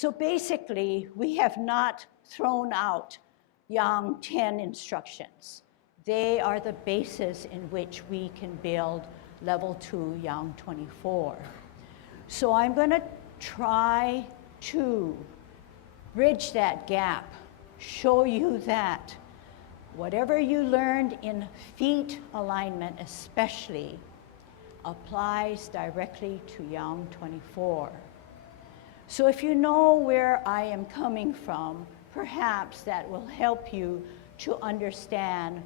So basically, we have not thrown out Yang 10 instructions. They are the basis in which we can build level 2 Yang 24. So I'm going to try to bridge that gap, show you that whatever you learned in feet alignment especially applies directly to Yang 24. So if you know where I am coming from, perhaps that will help you to understand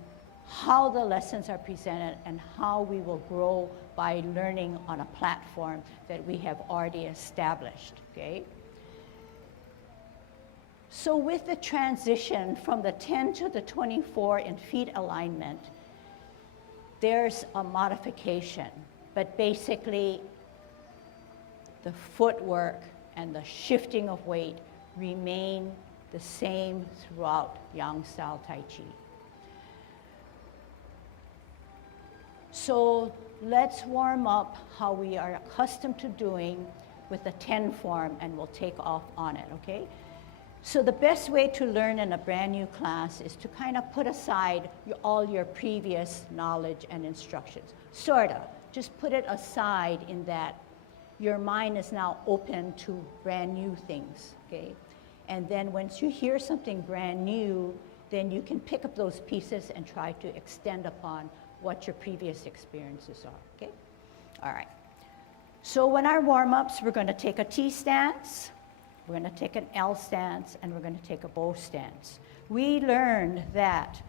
how the lessons are presented and how we will grow by learning on a platform that we have already established, okay? So with the transition from the 10 to the 24 in feet alignment, there's a modification, but basically the footwork and the shifting of weight remain the same throughout Yang style Tai Chi. So let's warm up how we are accustomed to doing with the 10 form, and we'll take off on it, okay? So the best way to learn in a brand new class is to kind of put aside all your previous knowledge and instructions. Sorta, just put it aside in that your mind is now open to brand new things, okay? And then once you hear something brand new, then you can pick up those pieces and try to extend upon what your previous experiences are, okay? All right. So when our warm-ups, we're gonna take a T stance, we're gonna take an L stance, and we're gonna take a bow stance. We learned that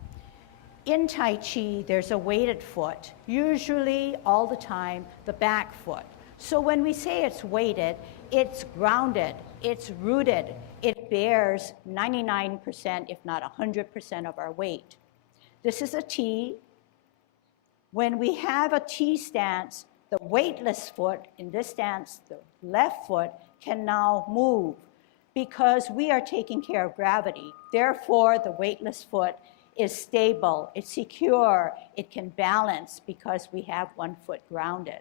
in Tai Chi, there's a weighted foot, usually all the time, the back foot. So when we say it's weighted, it's grounded, it's rooted, it bears 99%, if not 100% of our weight. This is a T. When we have a T stance, the weightless foot, in this stance, the left foot, can now move because we are taking care of gravity. Therefore, the weightless foot is stable, it's secure, it can balance because we have one foot grounded.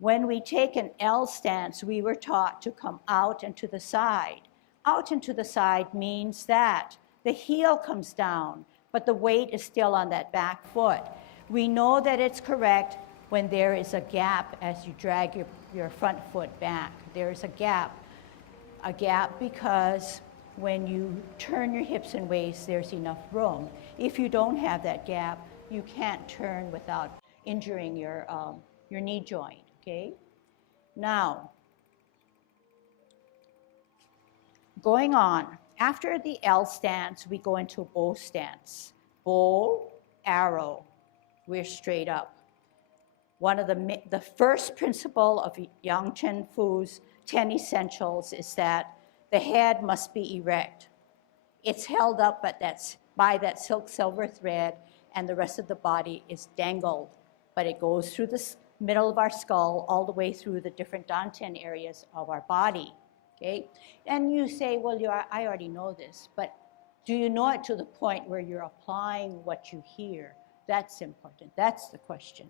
When we take an L stance, we were taught to come out and to the side. Out and to the side means that the heel comes down, but the weight is still on that back foot. We know that it's correct when there is a gap as you drag your front foot back. There is a gap because when you turn your hips and waist, there's enough room. If you don't have that gap, you can't turn without injuring your knee joint, okay? Now, going on, after the L stance, we go into a bow stance. Bow, arrow, we're straight up. One of the first principle of Yang Chen Fu's 10 essentials is that the head must be erect. It's held up by that silk silver thread, and the rest of the body is dangled. But it goes through the middle of our skull all the way through the different dantian areas of our body, okay? And you say, well, I already know this, but do you know it to the point where you're applying what you hear? That's important, that's the question.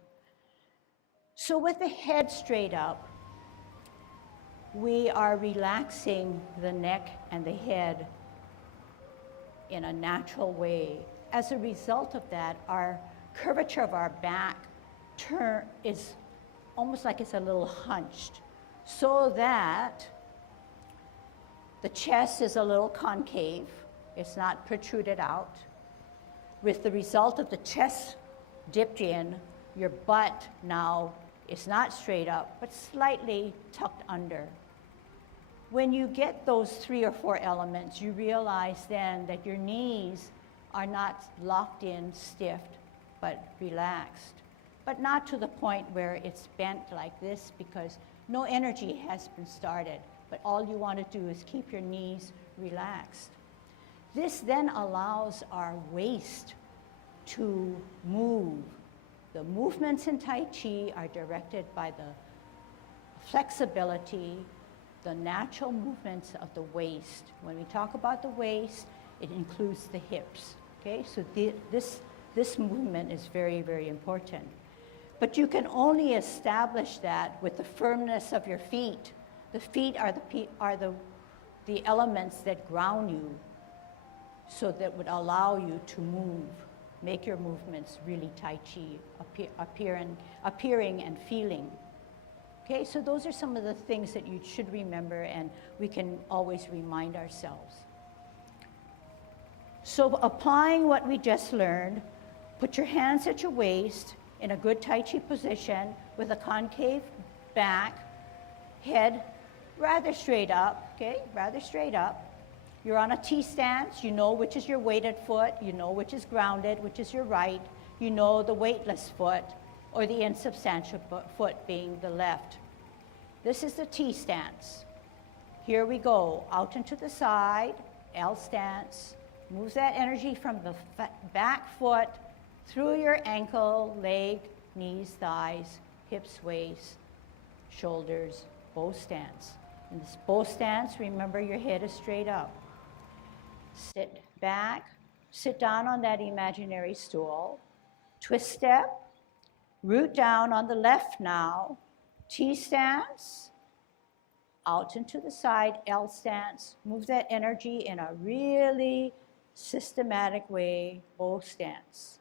So with the head straight up, we are relaxing the neck and the head in a natural way. As a result of that, our curvature of our back is almost like it's a little hunched, so that the chest is a little concave, it's not protruded out. With the result of the chest dipped in, your butt now is not straight up, but slightly tucked under. When you get those 3 or 4 elements, you realize then that your knees are not locked in, stiffed, but relaxed. But not to the point where it's bent like this, because no energy has been started. But all you want to do is keep your knees relaxed. This then allows our waist to move. The movements in Tai Chi are directed by the flexibility, the natural movements of the waist. When we talk about the waist, it includes the hips, okay? So this movement is very, very important. But you can only establish that with the firmness of your feet, The feet are the elements that ground you, so that would allow you to move, make your movements really Tai Chi, appearing and feeling. Okay, so those are some of the things that you should remember, and we can always remind ourselves. So applying what we just learned, put your hands at your waist in a good Tai Chi position with a concave back, head rather straight up, okay, rather straight up. You're on a T stance, you know which is your weighted foot, you know which is grounded, which is your right, you know the weightless foot, or the insubstantial foot being the left. This is the T stance. Here we go, out and to the side, L stance. Move that energy from the back foot through your ankle, leg, knees, thighs, hips, waist, shoulders, bow stance. In this bow stance, remember your head is straight up. Sit back, sit down on that imaginary stool, twist step, root down on the left now, T stance, out and to the side, L stance. Move that energy in a really systematic way, bow stance.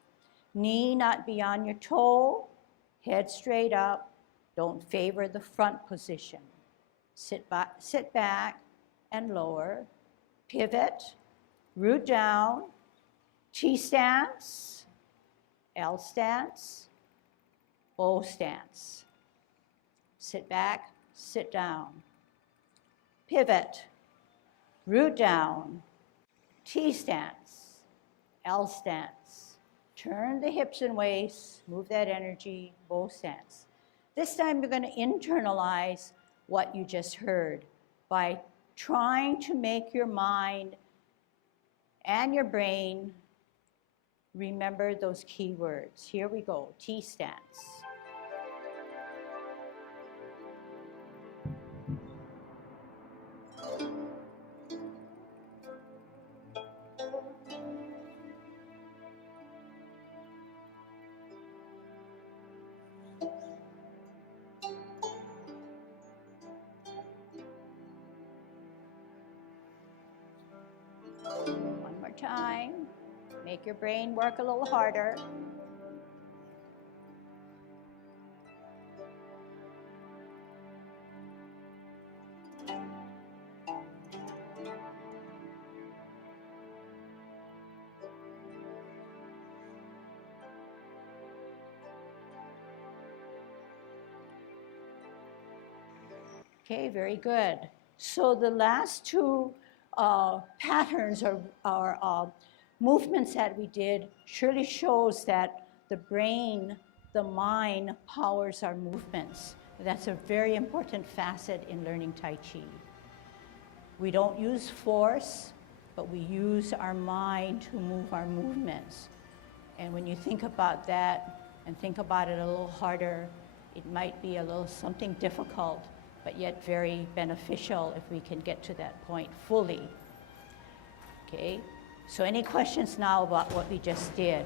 Knee not beyond your toe, head straight up, don't favor the front position. Sit back and lower, pivot, root down, T stance, L stance, bow stance. Sit back, sit down. Pivot, root down, T stance, L stance. Turn the hips and waist, move that energy, bow stance. This time you're going to internalize what you just heard by trying to make your mind and your brain remember those key words. Here we go, T stance. One more time. Make your brain work a little harder. Okay, very good. So the last two patterns or movements that we did surely shows that the brain, the mind powers our movements. That's a very important facet in learning Tai Chi. We don't use force, but we use our mind to move our movements. And when you think about that and think about it a little harder, it might be a little something difficult, but yet very beneficial if we can get to that point fully. Okay, so any questions now about what we just did?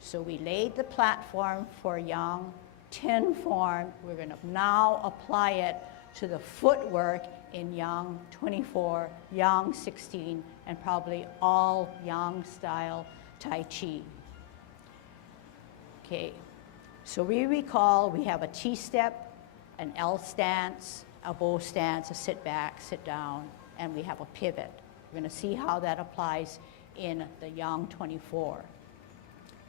So we laid the platform for Yang 10 form. We're going to now apply it to the footwork in Yang 24, Yang 16, and probably all Yang style Tai Chi. Okay, so we recall we have a T step, an L stance, a bow stance, a sit back, sit down, and we have a pivot. We're going to see how that applies in the Yang 24.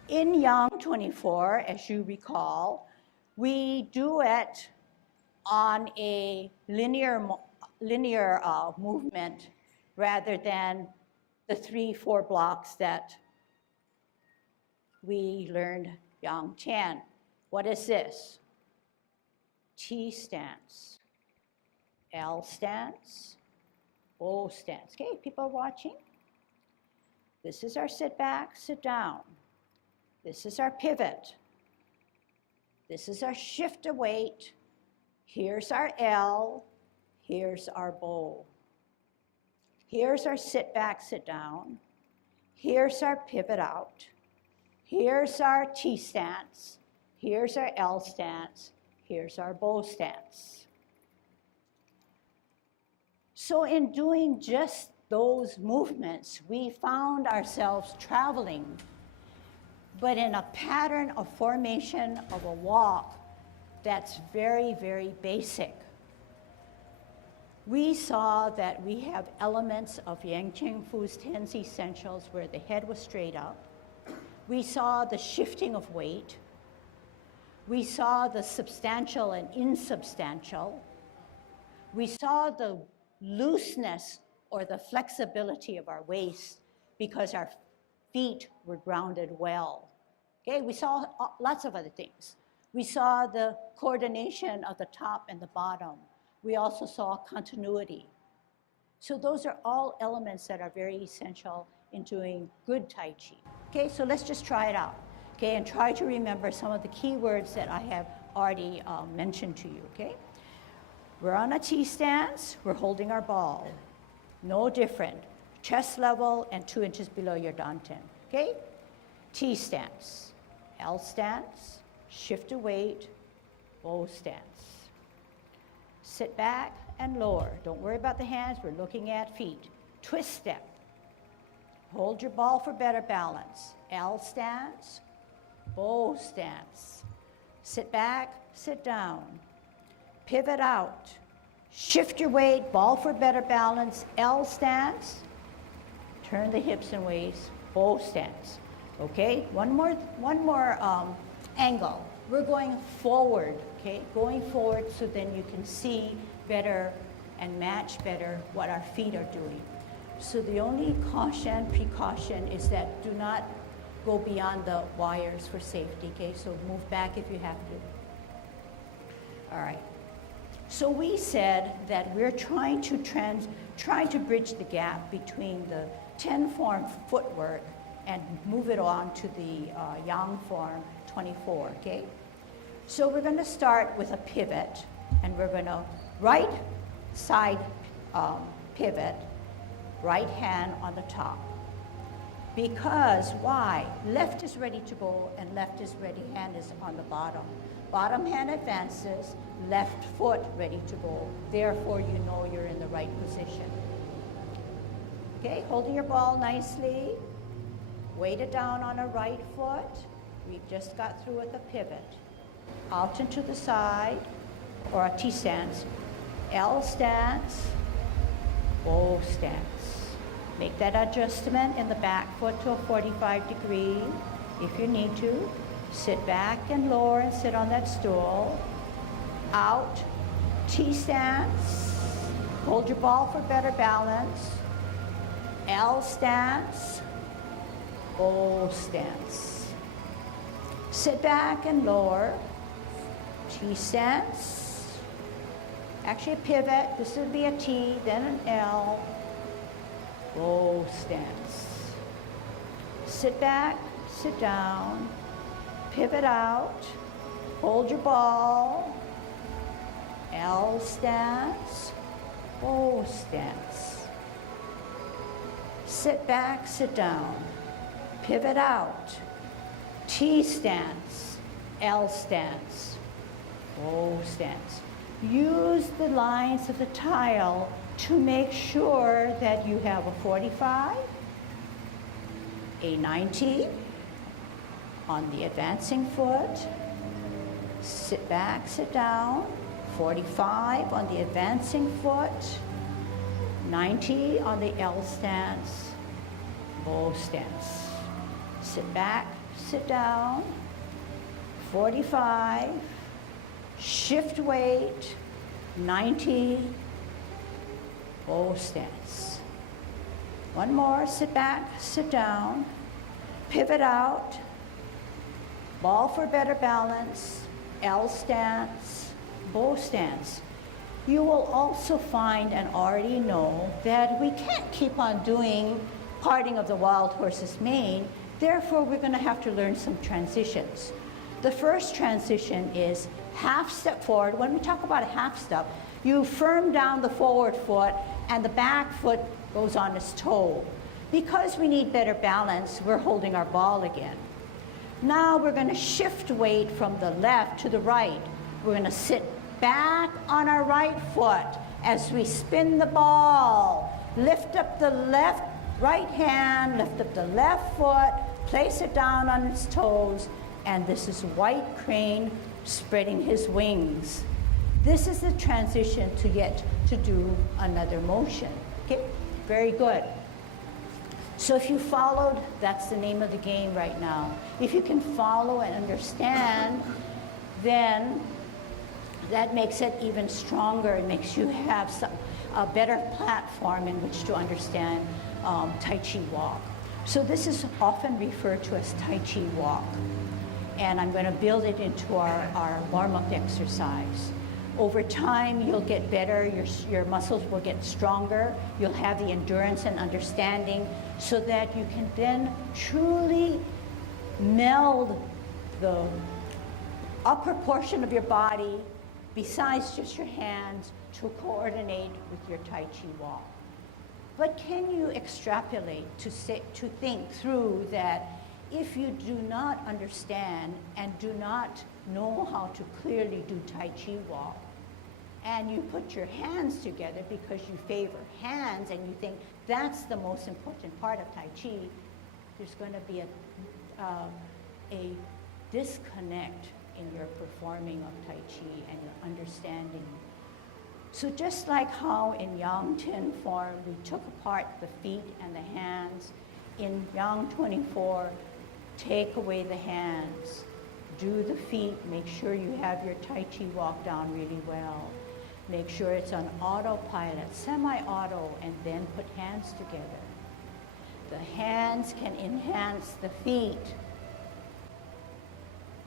In Yang 24, as you recall, we do it on a linear movement rather than the 3-4 blocks that we learned Yang 10. What is this? T stance, L stance, bow stance. Okay, people watching? This is our sit back, sit down. This is our pivot. This is our shift of weight. Here's our L. Here's our bow. Here's our sit back, sit down. Here's our pivot out. Here's our T stance. Here's our L stance. Here's our bow stance. So in doing just those movements, we found ourselves traveling, but in a pattern of formation of a walk that's very, very basic. We saw that we have elements of Yang Cheng Fu's 10 essentials where the head was straight up. We saw the shifting of weight. We saw the substantial and insubstantial. We saw the looseness or the flexibility of our waist because our feet were grounded well. Okay, we saw lots of other things. We saw the coordination of the top and the bottom. We also saw continuity. So those are all elements that are very essential in doing good Tai Chi. Okay, so let's just try it out. Okay, and try to remember some of the key words that I have already mentioned to you, okay? We're on a T stance, we're holding our ball. No different, chest level and 2 inches below your danten, okay? T stance, L stance, shift to weight, bow stance. Sit back and lower. Don't worry about the hands, we're looking at feet. Twist step. Hold your ball for better balance. L stance, bow stance. Sit back, sit down. Pivot out. Shift your weight, ball for better balance, L stance. Turn the hips and waist, bow stance. Okay, one more angle. We're going forward, okay? Going forward so then you can see better and match better what our feet are doing. So the only precaution is that do not go beyond the wires for safety, okay? So move back if you have to. All right. So we said that we're trying to bridge the gap between the 10 form footwork and move it on to the Yang form 24, okay? So we're going to start with a pivot, and we're going to right side pivot, right hand on the top. Because why? Left is ready to go, and left is ready, hand is on the bottom. Bottom hand advances, left foot ready to go. Therefore, you know you're in the right position. Okay, holding your ball nicely. Weight it down on a right foot. We just got through with a pivot. Out and to the side, or a T stance. L stance, bow stance. Make that adjustment in the back foot to a 45 degree if you need to. Sit back and lower and sit on that stool. Out, T stance. Hold your ball for better balance. L stance, bow stance. Sit back and lower. T stance. Actually a pivot. This would be a T, then an L. Bow stance. Sit back, sit down. Pivot out, hold your ball, L stance, bow stance. Sit back, sit down, pivot out, T stance, L stance, bow stance. Use the lines of the tile to make sure that you have a 45, a 90, on the advancing foot, sit back, sit down, 45 on the advancing foot, 90 on the L stance, bow stance. Sit back, sit down, 45, shift weight, 90, bow stance. One more, sit back, sit down, pivot out, ball for better balance, L stance, bow stance. You will also find and already know that we can't keep on doing parting of the wild horse's mane. Therefore, we're going to have to learn some transitions. The first transition is half step forward. When we talk about a half step, you firm down the forward foot and the back foot goes on its toe. Because we need better balance, we're holding our ball again. Now we're going to shift weight from the left to the right. We're going to sit back on our right foot As we spin the ball, lift up the right hand, lift up the left foot, place it down on its toes, and this is white crane spreading his wings. This is the transition to get to do another motion. Okay, very good. So if you followed, that's the name of the game right now. If you can follow and understand, then that makes it even stronger. It makes you have a better platform in which to understand Tai Chi Walk. So this is often referred to as Tai Chi Walk. And I'm going to build it into our warm-up exercise. Over time, you'll get better, your muscles will get stronger, you'll have the endurance and understanding so that you can then truly meld the upper portion of your body, besides just your hands, to coordinate with your Tai Chi Walk. But can you extrapolate to think through that if you do not understand and do not know how to clearly do Tai Chi Walk, and you put your hands together because you favor hands and you think that's the most important part of Tai Chi, there's going to be a disconnect in your performing of Tai Chi and your understanding. So just like how in Yang 10 form we took apart the feet and the hands, in Yang 24, take away the hands, do the feet, make sure you have your Tai Chi Walk down really well. Make sure it's on autopilot, semi-auto, and then put hands together. The hands can enhance the feet,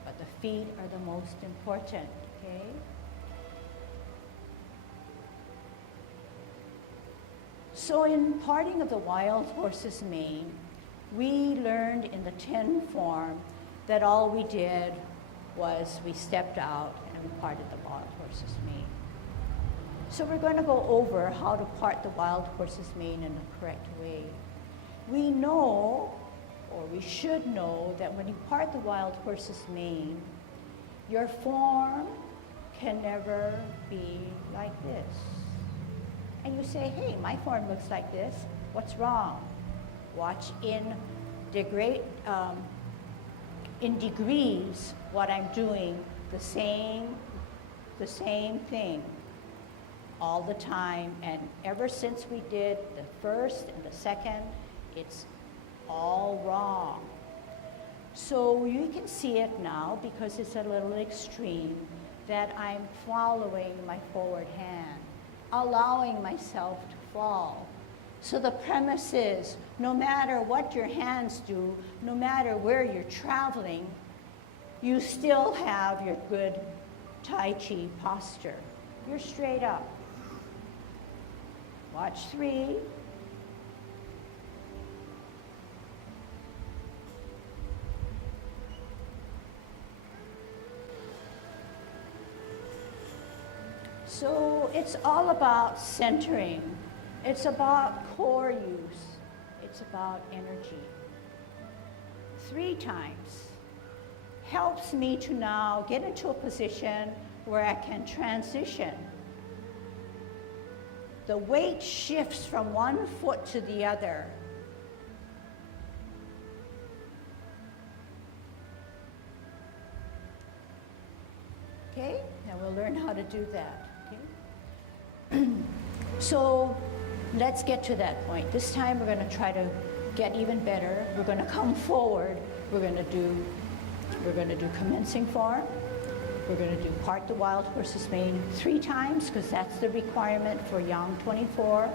but the feet are the most important, okay? So in parting of the wild horse's mane, we learned in the 10 form that all we did was we stepped out and we parted the wild horse's mane. So we're going to go over how to part the wild horse's mane in the correct way. We know, or we should know, that when you part the wild horse's mane, your form can never be like this. And you say, hey, my form looks like this. What's wrong? Watch in degrees what I'm doing, the same thing all the time. And ever since we did the first and the second, it's all wrong. So you can see it now, because it's a little extreme, that I'm following my forward hand, allowing myself to fall. So the premise is, no matter what your hands do, no matter where you're traveling, you still have your good Tai Chi posture. You're straight up. Watch 3. So it's all about centering. It's about core use. It's about energy. 3 times helps me to now get into a position where I can transition. The weight shifts from one foot to the other. Okay, now we'll learn how to do that. Okay? So let's get to that point. This time we're going to try to get even better. We're going to come forward. We're going to do commencing form. We're going to do part the wild horse's mane 3 times, because that's the requirement for Yang 24.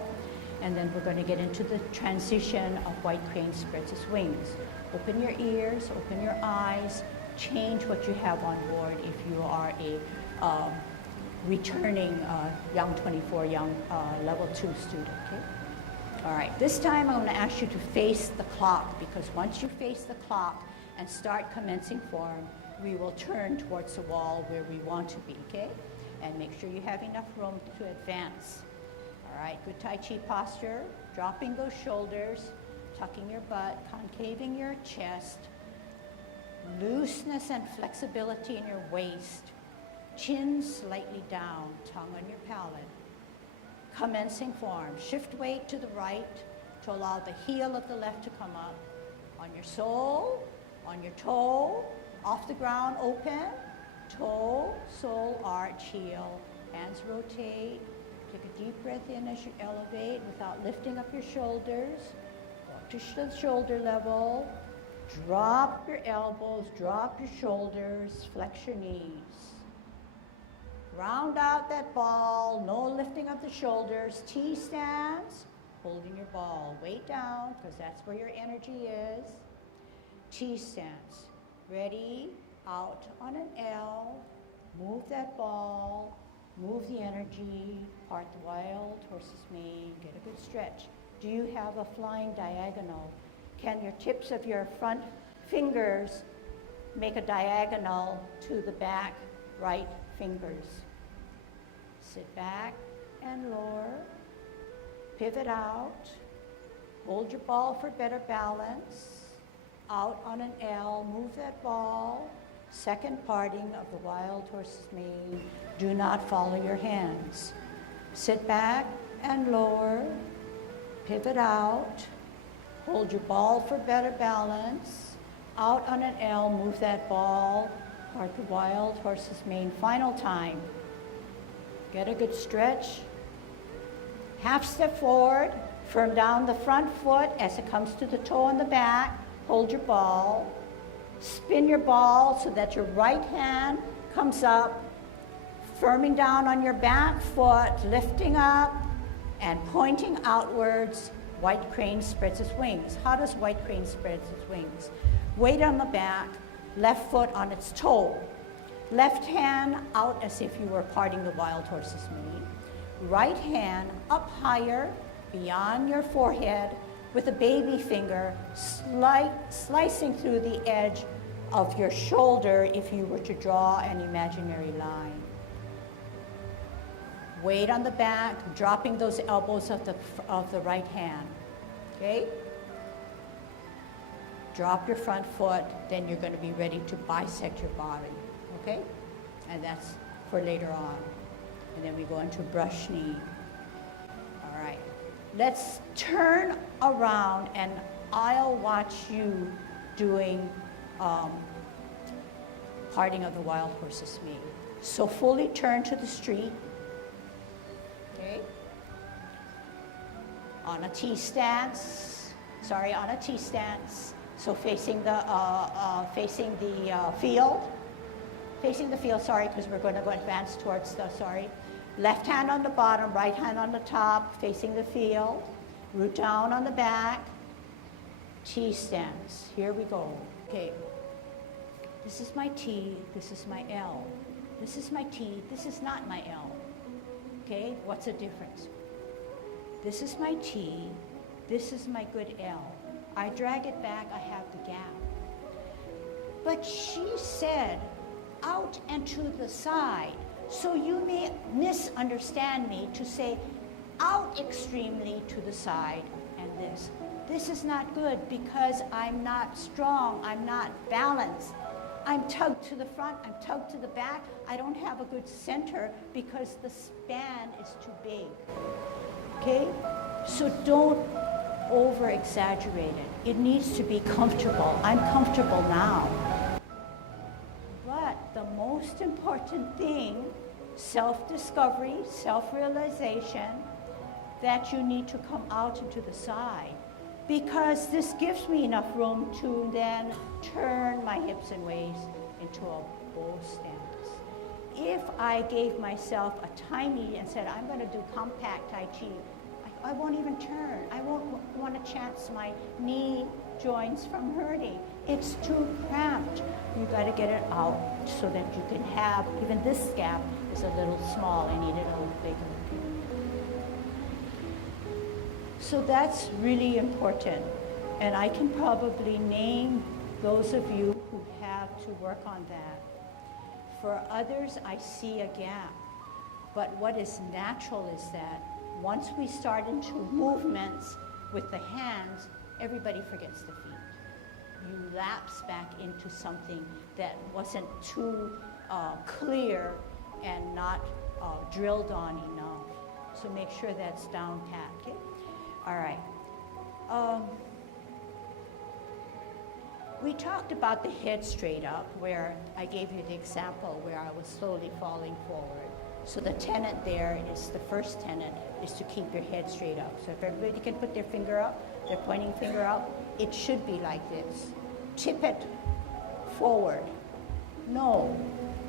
And then we're going to get into the transition of white crane spreads its wings. Open your ears, open your eyes, change what you have on board if you are a returning Yang 24, level 2 student. Okay? All right, this time I'm going to ask you to face the clock, because once you face the clock and start commencing form, we will turn towards the wall where we want to be, okay? And make sure you have enough room to advance. All right, good Tai Chi posture, dropping those shoulders, tucking your butt, concaving your chest, looseness and flexibility in your waist, chin slightly down, tongue on your palate. commencing form. Shift weight to the right to allow the heel of the left to come up. On your sole, on your toe, off the ground, open, toe, sole, arch, heel. Hands rotate. Take a deep breath in as you elevate without lifting up your shoulders. Walk to the shoulder level. Drop your elbows, drop your shoulders, flex your knees. Round out that ball, no lifting of the shoulders. T stance, holding your ball. Weight down, because that's where your energy is. T stance. Ready, out on an L. Move that ball, move the energy, part the wild horse's mane, get a good stretch. Do you have a flying diagonal? Can your tips of your front fingers make a diagonal to the back right fingers? Sit back and lower. Pivot out. Hold your ball for better balance. Out on an L. Move that ball. Second parting of the wild horse's mane. Do not follow your hands. Sit back and lower. Pivot out. Hold your ball for better balance. Out on an L, move that ball. Part the wild horse's mane. Final time. Get a good stretch. Half step forward. Firm down the front foot as it comes to the toe on the back. Hold your ball. Spin your ball so that your right hand comes up. Firming down on your back foot, lifting up and pointing outwards. White crane spreads its wings. How does white crane spread its wings? Weight on the back, left foot on its toe. Left hand out as if you were parting the wild horse's mane. Right hand up higher, beyond your forehead, with a baby finger slicing through the edge of your shoulder if you were to draw an imaginary line. Weight on the back, dropping those elbows of the right hand, okay? Drop your front foot, then you're going to be ready to bisect your body, okay? And that's for later on. And then we go into brush knee. All right. Let's turn around and I'll watch you doing parting of the wild horse's mane. So fully turn to the street. Okay. On a T stance. On a T stance. So facing the field. Facing the field, because we're going to go advance towards the, Left hand on the bottom, right hand on the top, facing the field. Root down on the back. T stance. Here we go. Okay. This is my T, this is my L. This is my T, this is not my L. Okay, what's the difference? This is my T, this is my good L. I drag it back, I have the gap. But she said out and to the side. So you may misunderstand me to say out extremely to the side and this. This is not good because I'm not strong, I'm not balanced. I'm tugged to the front, I'm tugged to the back. I don't have a good center because the span is too big. Okay? So don't over exaggerate it. It needs to be comfortable. I'm comfortable now. But the most important thing, self-discovery, self-realization, that you need to come out and to the side. Because this gives me enough room to then turn my hips and waist into a bow stance. If I gave myself a tiny and said, I'm going to do compact Tai Chi, I won't even turn. I won't want to chance my knee joints from hurting. It's too cramped. You got to get it out so that you can have, even this gap is a little small. I need it a little bigger. So that's really important. And I can probably name those of you who have to work on that. For others, I see a gap. But what is natural is that once we start into movements with the hands, everybody forgets the feet. You lapse back into something that wasn't too clear and not drilled on enough. So make sure that's down pat, okay? All right. We talked about the head straight up, where I gave you the example where I was slowly falling forward. So the tenet there is, the first tenet is to keep your head straight up. So if everybody can put their finger up, their pointing finger up, it should be like this. Tip it forward. No,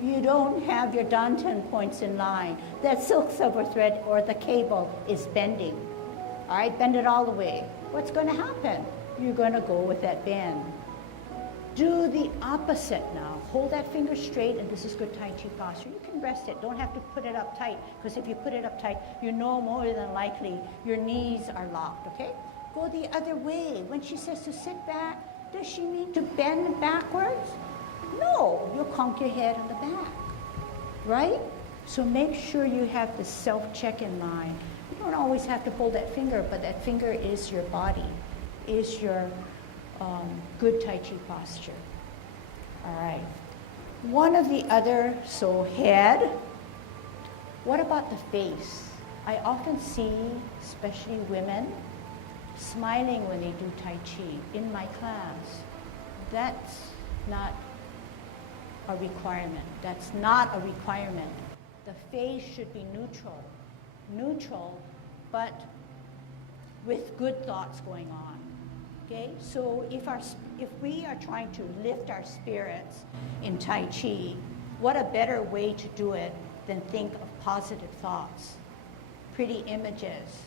you don't have your dantian points in line. That silk silver thread or the cable is bending. All right, bend it all the way. What's going to happen? You're going to go with that bend. Do the opposite now. Hold that finger straight, and this is good Tai Chi posture. You can rest it. Don't have to put it up tight, because if you put it up tight, you know more than likely your knees are locked, okay? Go the other way. When she says to sit back, does she mean to bend backwards? No, you'll conk your head on the back, right? So make sure you have the self-check in line. You don't always have to hold that finger, but that finger is your body, is your good Tai Chi posture. All right. One of the other, so head. What about the face? I often see, especially women, smiling when they do Tai Chi in my class. That's not a requirement. That's not a requirement. The face should be neutral, but with good thoughts going on. Okay, so if we are trying to lift our spirits in Tai Chi, what a better way to do it than think of positive thoughts, pretty images,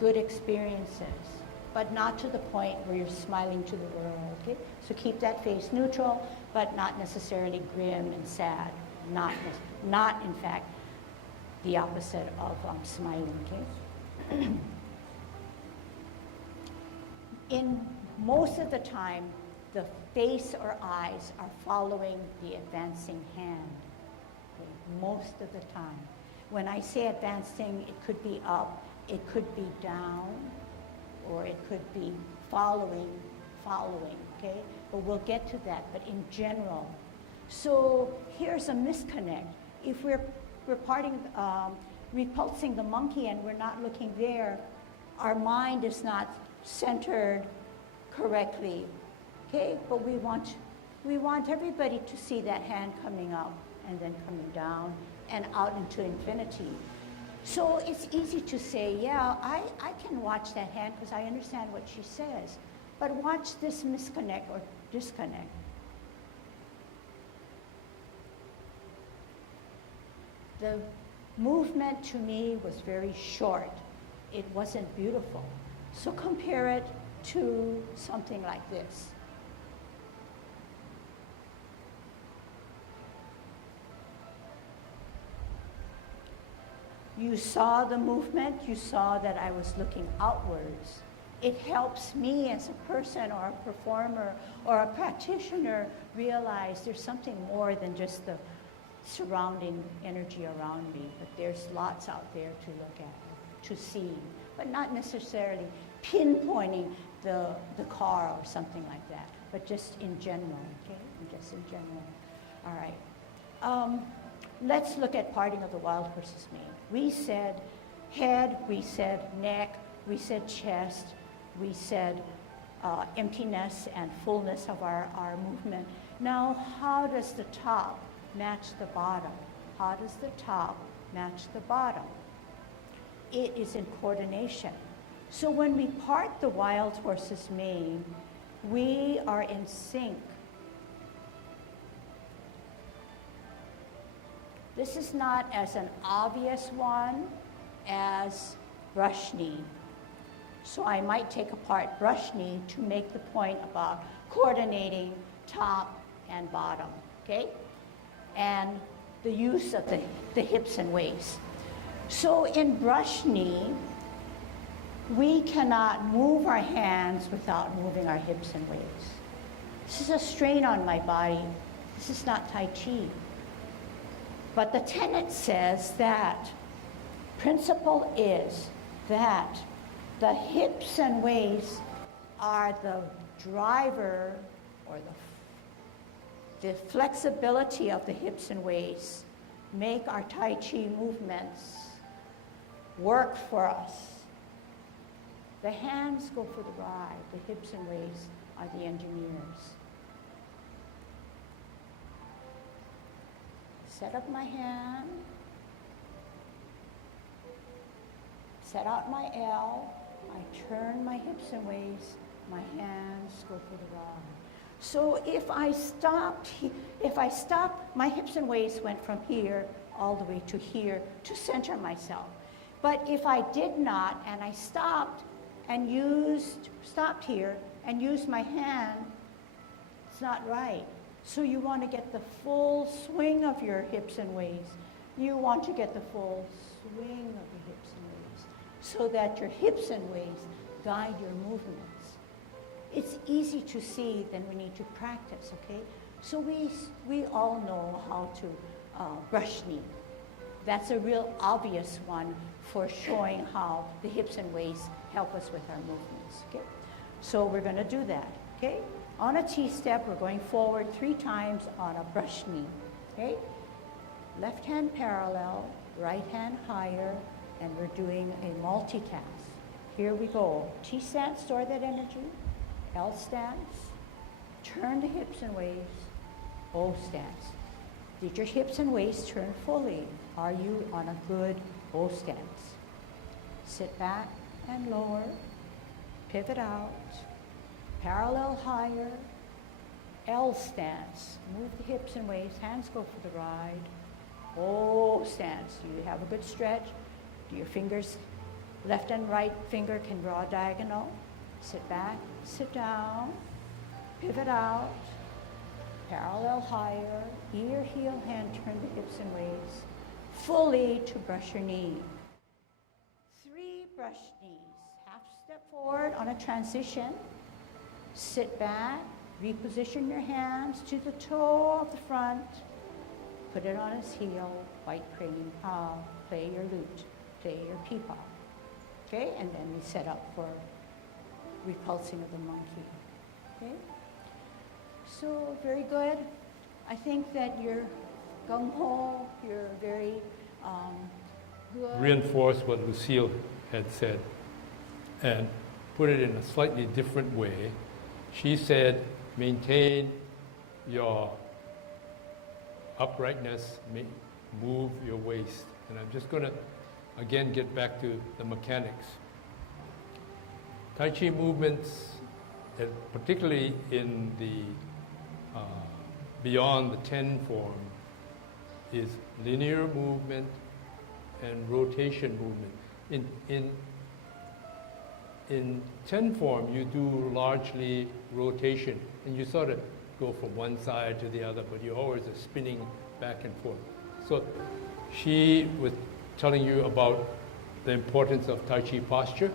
good experiences, but not to the point where you're smiling to the world, okay? So keep that face neutral, but not necessarily grim and sad, not in fact the opposite of smiling, okay? In most of the time, the face or eyes are following the advancing hand, okay? Most of the time. When I say advancing, it could be up, it could be down, or it could be following, okay? But we'll get to that, but in general. So here's a misconnect. If we're repulsing the monkey and we're not looking there, our mind is not centered correctly, okay? But we want everybody to see that hand coming up and then coming down and out into infinity. So it's easy to say, yeah, I can watch that hand because I understand what she says, but watch this misconnect or disconnect. The movement to me was very short. It wasn't beautiful. So compare it to something like this. You saw the movement, you saw that I was looking outwards. It helps me as a person or a performer or a practitioner realize there's something more than just the surrounding energy around me, but there's lots out there to look at, to see, but not necessarily pinpointing the car or something like that, but just in general, okay? Just in general. All right. Let's look at parting of the wild horse's mane. We said head, we said neck, we said chest, we said emptiness and fullness of our movement. Now, how does the top match the bottom? How does the top match the bottom? It is in coordination. So when we part the wild horse's mane, we are in sync. This is not as an obvious one as brush knee. So I might take apart brush knee to make the point about coordinating top and bottom, okay? And the use of the hips and waist. So in brush knee, we cannot move our hands without moving our hips and waist. This is a strain on my body. This is not Tai Chi. But the tenet says that principle is that the hips and waist are the driver, or the flexibility of the hips and waist make our Tai Chi movements work for us. The hands go for the ride. The hips and waists are the engineers. Set up my hand. Set out my L. I turn my hips and waists. My hands go for the ride. So if I stopped, my hips and waists went from here all the way to here to center myself. But if I did not, and I stopped here and used my hand, it's not right. So you want to get the full swing of your hips and waists. You want to get the full swing of your hips and waists so that your hips and waists guide your movements. It's easy to see, then we need to practice, okay? So we all know how to brush knee. That's a real obvious one for showing how the hips and waists help us with our movements, okay? So we're gonna do that, okay? On a T-step, we're going forward 3 times on a brush knee, okay? Left hand parallel, right hand higher, and we're doing a multitask. Here we go. T-stance, store that energy. L stance, turn the hips and waists. O stance. Did your hips and waists turn fully? Are you on a good O stance? Sit back and lower, pivot out, parallel higher, L stance. Move the hips and waists, hands go for the ride. O stance. You have a good stretch. Your fingers, left and right finger can draw a diagonal. Sit back, sit down, pivot out, parallel higher, ear, heel, hand, turn the hips and waists, fully to brush your knee. 3 brush knees, half step forward on a transition, sit back, reposition your hands to the toe of the front, put it on his heel, white crane, play your lute, play your peepaw. Okay, and then we set up for repulsing of the monkey. Okay? So, very good. I think that you're gung-ho, you're very good. Reinforce what Lucille had said and put it in a slightly different way. She said, maintain your uprightness, move your waist. And I'm just going to, again, get back to the mechanics. Tai Chi movements, particularly in the beyond the 10 form, is linear movement and rotation movement. In 10 form, you do largely rotation, and you sort of go from one side to the other, but you always are spinning back and forth. So she was telling you about the importance of Tai Chi posture,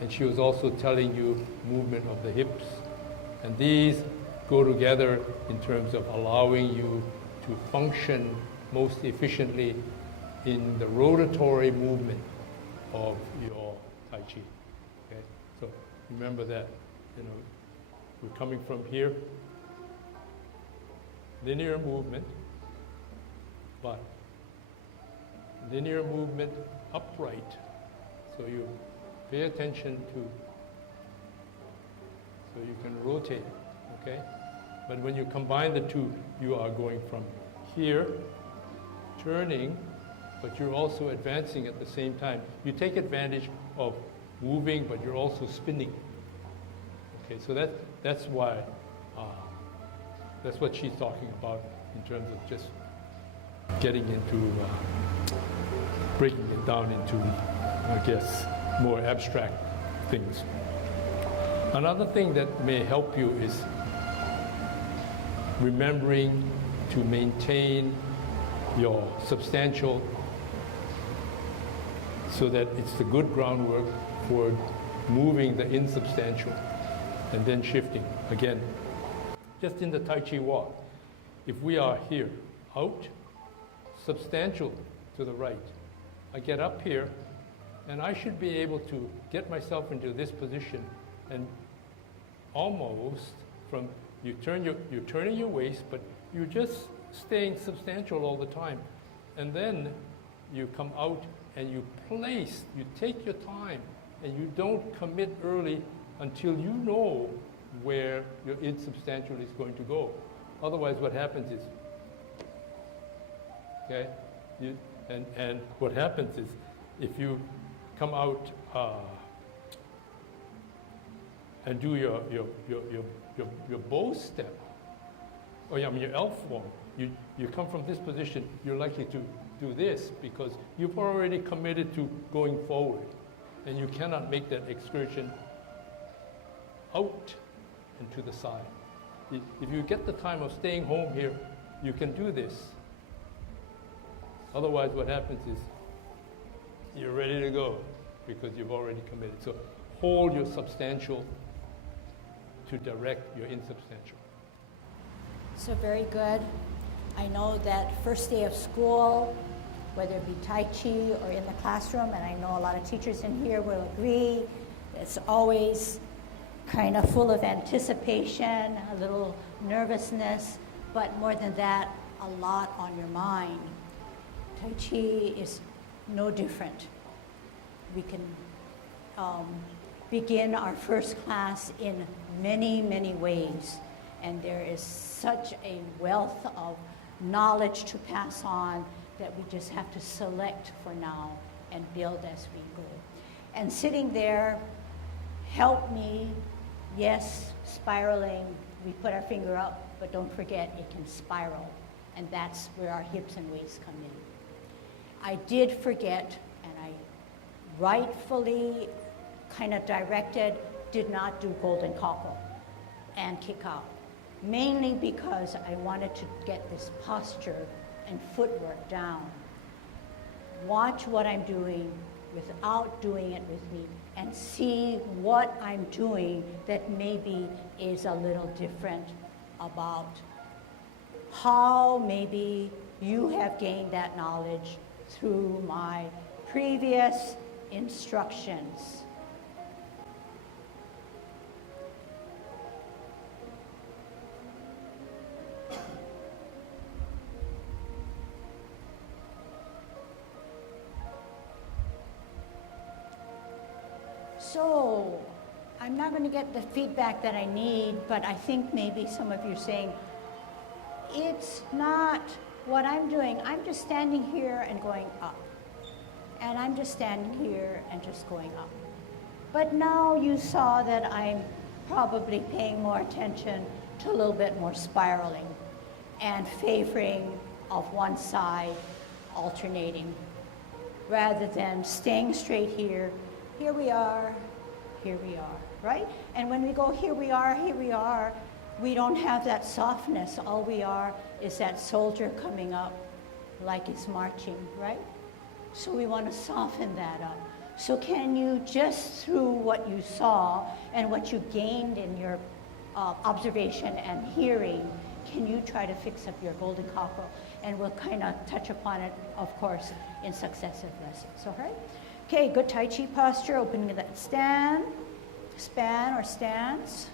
and she was also telling you movement of the hips. And these go together in terms of allowing you to function most efficiently in the rotatory movement of your Tai Chi. Okay? So remember that, we're coming from here, linear movement, but linear movement upright. So you pay attention to, so you can rotate, okay? But when you combine the two, you are going from here, turning, but you're also advancing at the same time. You take advantage of moving, but you're also spinning. Okay, so that's why, that's what she's talking about in terms of just getting into, breaking it down into, I guess, more abstract things. Another thing that may help you is remembering to maintain your substantial so that it's the good groundwork for moving the insubstantial and then shifting. Again, just in the Tai Chi Walk, if we are here, out, substantial to the right, I get up here, and I should be able to get myself into this position and almost from, you're turning your waist, but you're just staying substantial all the time. And then you come out and you take your time, and you don't commit early until you know where your insubstantial is going to go. Otherwise, what happens is, okay, and what happens is, if you come out and do your bow step, or I mean your L form, you come from this position, you're likely to do this because you've already committed to going forward, and you cannot make that excursion out and to the side. If you get the time of staying home here, you can do this. Otherwise, what happens is you're ready to go because you've already committed. So hold your substantial to direct your insubstantial. So very good. I know that first day of school, whether it be Tai Chi or in the classroom, and I know a lot of teachers in here will agree, it's always kind of full of anticipation, a little nervousness, but more than that, a lot on your mind. Tai Chi is no different. We can begin our first class in many, many ways, and there is such a wealth of knowledge to pass on that we just have to select for now and build as we go. And sitting there, help me, yes, spiraling, we put our finger up, but don't forget it can spiral, and that's where our hips and waist come in. I did forget, and I rightfully kind of did not do golden cockle and kick out, mainly because I wanted to get this posture and footwork down. Watch what I'm doing without doing it with me and see what I'm doing that maybe is a little different about how maybe you have gained that knowledge through my previous instructions. So, I'm not going to get the feedback that I need, but I think maybe some of you are saying, it's not what I'm doing. I'm just standing here and going up. And I'm just standing here and just going up. But now you saw that I'm probably paying more attention to a little bit more spiraling and favoring of one side, alternating, rather than staying straight here. Here we are, right? And when we go here we are, we don't have that softness. All we are is that soldier coming up like it's marching, right? So we want to soften that up. So can you, just through what you saw and what you gained in your observation and hearing, can you try to fix up your golden cockle? And we'll kind of touch upon it, of course, in successive lessons, all right? Okay, good Tai Chi posture, opening that stand, span or stance.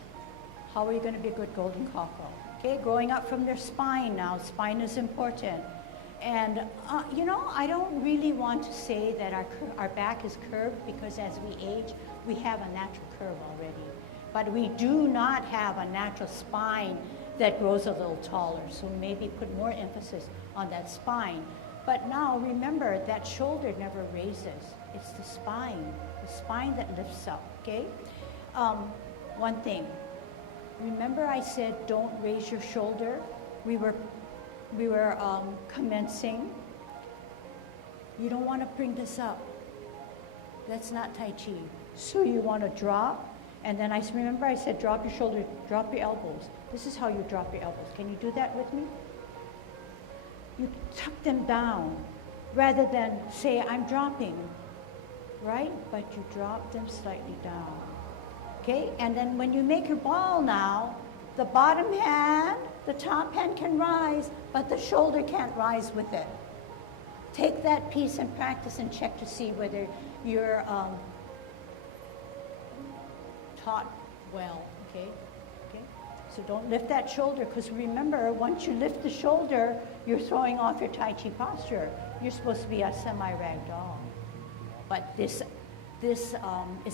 How are you going to be a good golden cockle? Okay, growing up from their spine now. Spine is important. And, you know, I don't really want to say that our back is curved because as we age, we have a natural curve already. But we do not have a natural spine that grows a little taller. So maybe put more emphasis on that spine. But now remember that shoulder never raises. It's the spine that lifts up, okay? One thing, remember I said don't raise your shoulder? We were commencing. You don't want to bring this up. That's not Tai Chi. So you want to drop, and then remember I said drop your shoulder, drop your elbows. This is how you drop your elbows. Can you do that with me? You tuck them down rather than say I'm dropping, right? But you drop them slightly down. Okay, and then when you make your ball now, the bottom hand, the top hand can rise, but the shoulder can't rise with it. Take that piece and practice and check to see whether you're taught well, okay? So don't lift that shoulder, because remember, once you lift the shoulder, you're throwing off your Tai Chi posture. You're supposed to be a semi-ragdoll. but this is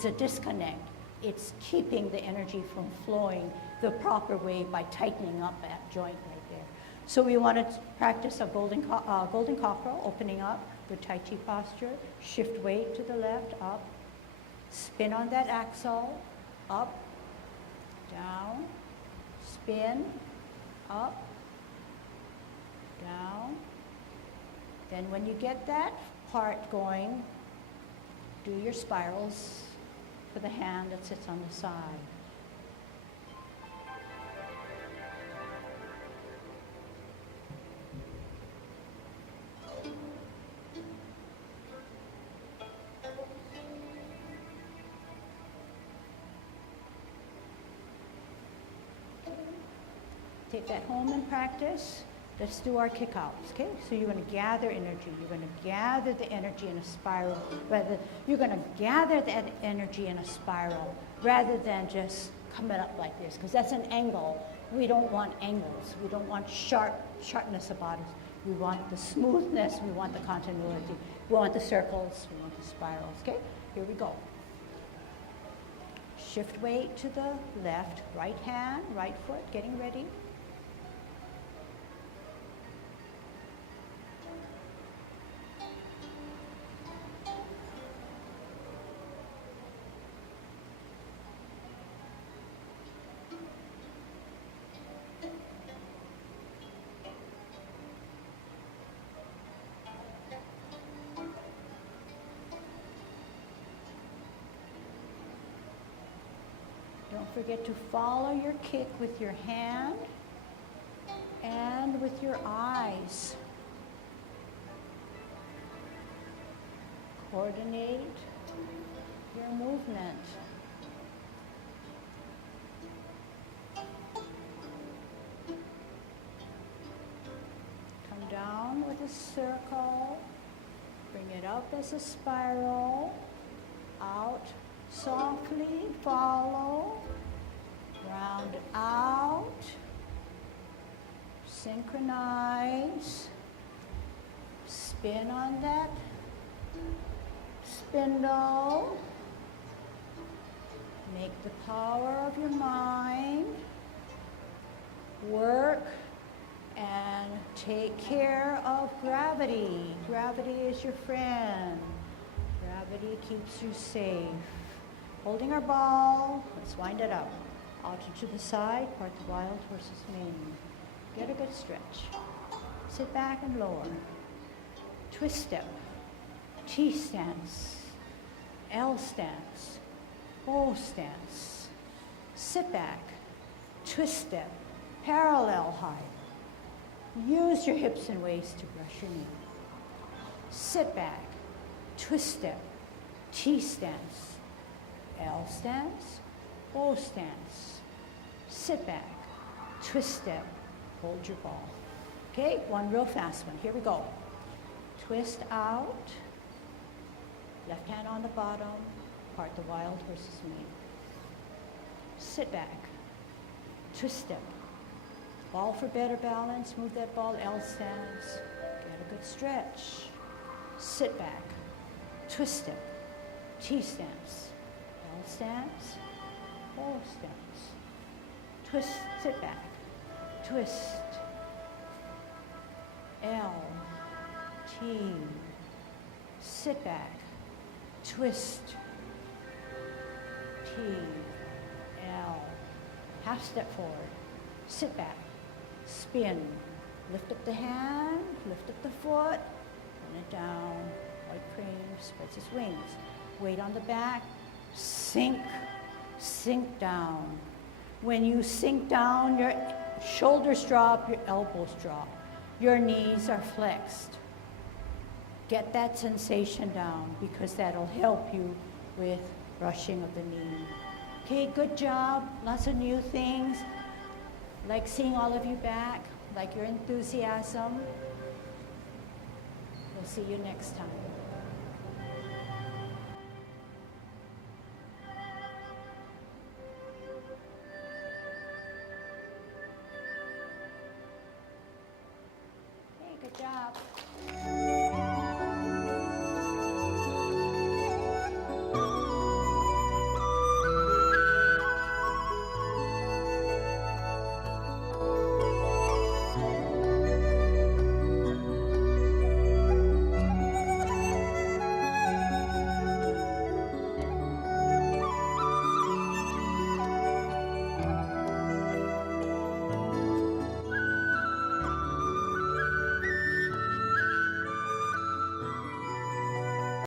a disconnect. It's keeping the energy from flowing the proper way by tightening up that joint right there. So we want to practice a golden cockerel, opening up with Tai Chi posture. Shift weight to the left, up. Spin on that axle, up, down, spin, up, down. Then when you get that part going, do your spirals for the hand that sits on the side. Take that home and practice. Let's do our kickouts, okay? So you're going to gather energy. You're going to gather the energy in a spiral. You're going to gather that energy in a spiral rather than just coming up like this, because that's an angle. We don't want angles. We don't want sharpness about us. We want the smoothness. We want the continuity. We want the circles. We want the spirals, okay? Here we go. Shift weight to the left, right hand, right foot, getting ready. Don't forget to follow your kick with your hand and with your eyes. Coordinate your movement. Come down with a circle. Bring it up as a spiral. Out. Softly follow, round out, synchronize, spin on that spindle, make the power of your mind work and take care of gravity. Gravity is your friend. Gravity keeps you safe. Holding our ball, let's wind it up. Out to the side, part the wild versus main. Get a good stretch. Sit back and lower. Twist step, T stance, L stance, O stance. Sit back, twist step, parallel height. Use your hips and waist to brush your knee. Sit back, twist step, T stance, L stance, O stance. Sit back, twist step, hold your ball. Okay, one real fast one. Here we go. Twist out, left hand on the bottom, part the wild versus main. Sit back, twist step. Ball for better balance, move that ball, L stance. Get a good stretch. Sit back, twist step, T stance. L stance, O stance. Twist, sit back, twist, L, T, sit back, twist, T, L, half step forward, sit back, spin, lift up the hand, lift up the foot, turn it down, white crane, spreads its wings, weight on the back, sink down. When you sink down, your shoulders drop, your elbows drop. Your knees are flexed. Get that sensation down because that'll help you with brushing of the knee. Okay, good job. Lots of new things. Like seeing all of you back, like your enthusiasm. We'll see you next time. Good job.